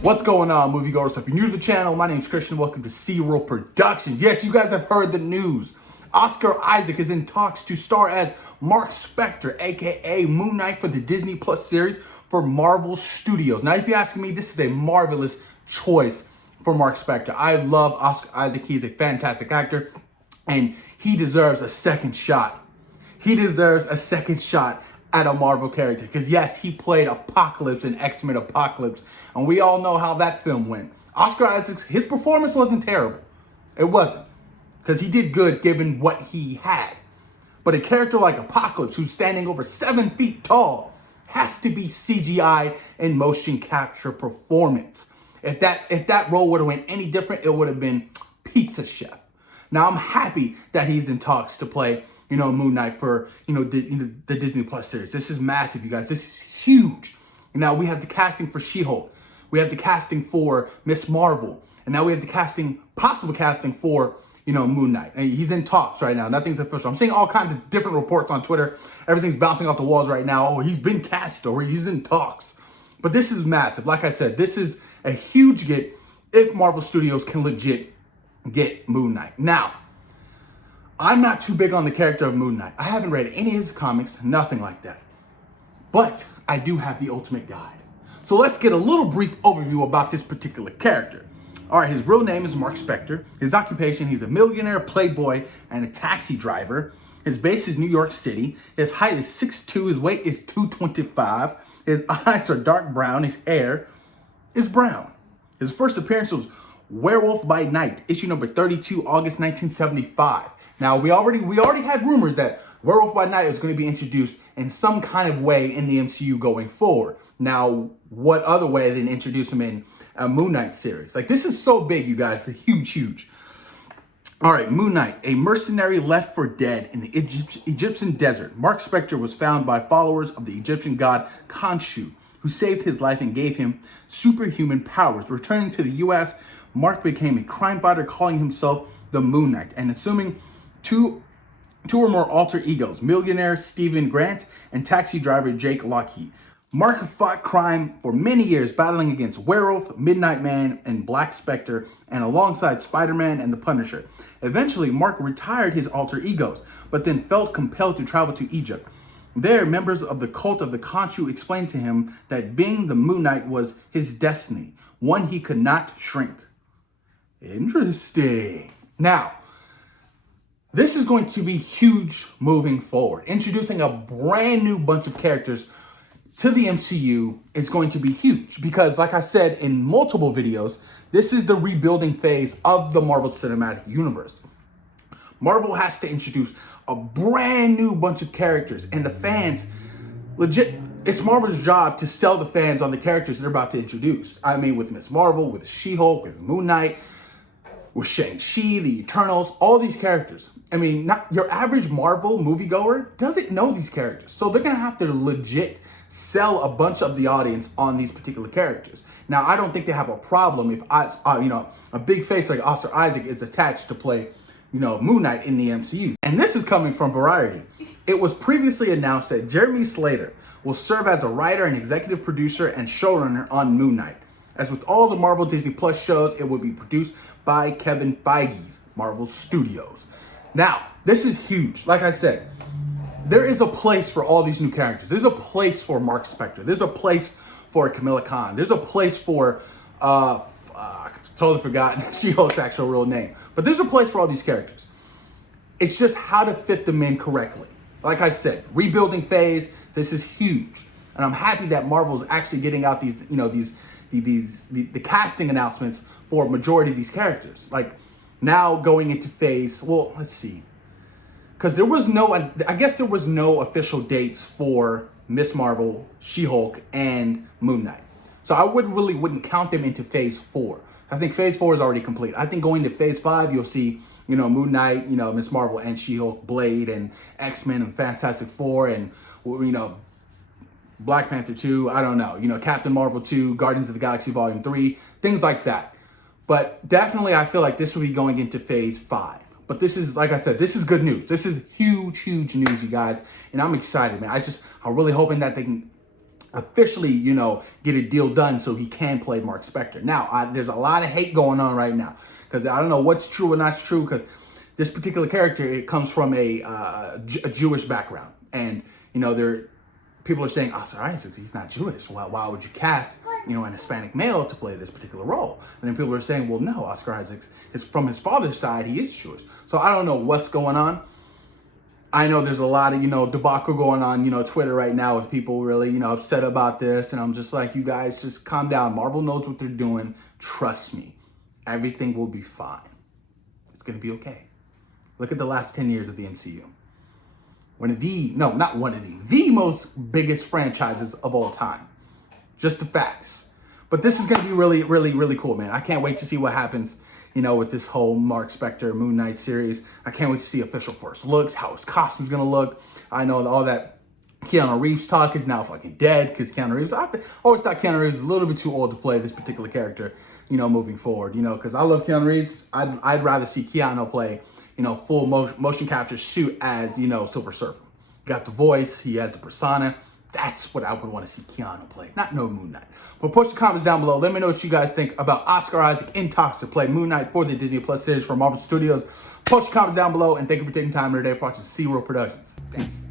What's going on, moviegoers? If you're new to the channel, my name's Christian. Welcome to C-Roll Productions. Yes, you guys have heard the news. Oscar Isaac is in talks to star as Mark Spector, aka Moonlight, for the Disney Plus series for Marvel Studios. Now, if you're asking me, this is a marvelous choice for Mark Spector. I love Oscar Isaac. He's a fantastic actor, and he deserves a second shot. He deserves a second shot at a Marvel character. Because yes, he played Apocalypse in X-Men Apocalypse. And we all know how that film went. Oscar Isaac's, his performance wasn't terrible. It wasn't. Because he did good given what he had. But a character like Apocalypse, who's standing over 7 feet tall, has to be CGI and motion capture performance. If that role would have went any different, it would have been Pizza Chef. Now I'm happy that he's in talks to play, Moon Knight for, the Disney Plus series. This is massive, you guys. This is huge. And now we have the casting for She-Hulk. We have the casting for Miss Marvel. And now we have the possible casting for, Moon Knight. And he's in talks right now. Nothing's official. I'm seeing all kinds of different reports on Twitter. Everything's bouncing off the walls right now. Oh, he's been cast or he's in talks. But this is massive. Like I said, this is a huge get if Marvel Studios can legit get Moon Knight. Now, I'm not too big on the character of Moon Knight. I haven't read any of his comics, nothing like that. But I do have the ultimate guide. So let's get a little brief overview about this particular character. All right, his real name is Mark Spector. His occupation, he's a millionaire, playboy, and a taxi driver. His base is New York City. His height is 6'2", his weight is 225. His eyes are dark brown, his hair is brown. His first appearance was Werewolf by Night, issue number 32, August 1975. Now, we already had rumors that Werewolf by Night was going to be introduced in some kind of way in the MCU going forward. Now, what other way than introduce him in a Moon Knight series? Like, this is so big, you guys. It's huge. All right, Moon Knight, a mercenary left for dead in the Egyptian desert. Mark Spector was found by followers of the Egyptian god Khonshu, who saved his life and gave him superhuman powers. Returning to the U.S., Mark became a crime fighter, calling himself the Moon Knight and assuming two or more alter egos, millionaire Stephen Grant and taxi driver Jake Lockheed. Mark fought crime for many years, battling against Werewolf, Midnight Man, and Black Spectre, and alongside Spider-Man and the Punisher. Eventually, Mark retired his alter egos, but then felt compelled to travel to Egypt. There, members of the cult of the Khonshu explained to him that being the Moon Knight was his destiny, one he could not shrink. Interesting. Now, this is going to be huge moving forward. Introducing a brand new bunch of characters to the MCU is going to be huge because, like I said in multiple videos, this is the rebuilding phase of the Marvel Cinematic Universe. Marvel has to introduce a brand new bunch of characters, and the fans, it's Marvel's job to sell the fans on the characters they're about to introduce. I mean, with Miss Marvel, with She-Hulk, with Moon Knight, with Shang-Chi, the Eternals, all these characters. I mean, not your average Marvel moviegoer doesn't know these characters. So they're going to have to legit sell a bunch of the audience on these particular characters. Now, I don't think they have a problem if, a big face like Oscar Isaac is attached to play, Moon Knight in the MCU. And this is coming from Variety. It was previously announced that Jeremy Slater will serve as a writer and executive producer and showrunner on Moon Knight. As with all the Marvel Disney Plus shows, it will be produced by Kevin Feige's Marvel Studios. Now, this is huge. Like I said, there is a place for all these new characters. There's a place for Mark Spector. There's a place for Kamala Khan. There's a place for, totally forgotten She-Hulk's actual real name. But there's a place for all these characters. It's just how to fit them in correctly. Like I said, rebuilding phase, this is huge. And I'm happy that Marvel is actually getting out these, the casting announcements for a majority of these characters. Like now going into phase, well, let's see. Because there was no official dates for Miss Marvel, She-Hulk, and Moon Knight. So I wouldn't count them into phase 4. I think phase 4 is already complete. I think going to phase 5, you'll see, Moon Knight, Miss Marvel and She-Hulk, Blade, and X-Men, and Fantastic Four, and, Black Panther 2, I don't know, Captain Marvel 2, Guardians of the Galaxy Volume 3, things like that. But definitely I feel like this will be going into phase 5. But this is, like I said, this is good news. This is huge news, you guys. And I'm excited, man. I'm really hoping that they can officially, get a deal done so he can play Mark Spector. Now, there's a lot of hate going on right now because I don't know what's true and not true, because this particular character, it comes from a Jewish background. And, people are saying, Oscar Isaac, he's not Jewish. Why would you cast, an Hispanic male to play this particular role? And then people are saying, well, no, Oscar Isaac is from his father's side. He is Jewish. So I don't know what's going on. I know there's a lot of, debacle going on, Twitter right now with people really, upset about this. And I'm just like, you guys just calm down. Marvel knows what they're doing. Trust me. Everything will be fine. It's going to be okay. Look at the last 10 years of the MCU. The most biggest franchises of all time. Just the facts. But this is going to be really, really, really cool, man. I can't wait to see what happens, with this whole Mark Spector Moon Knight series. I can't wait to see official first looks, how his costume's going to look. I know all that Keanu Reeves talk is now fucking dead, because Keanu Reeves, I always thought Keanu Reeves was a little bit too old to play this particular character, moving forward, because I love Keanu Reeves. I'd rather see Keanu play, full motion capture shoot as, Silver Surfer. He got the voice, he has the persona. That's what I would want to see Keanu play, not no Moon Knight. But post your comments down below. Let me know what you guys think about Oscar Isaac in talks to play Moon Knight for the Disney Plus series from Marvel Studios. Post your comments down below, and thank you for taking time today for watching C-World Productions. Thanks.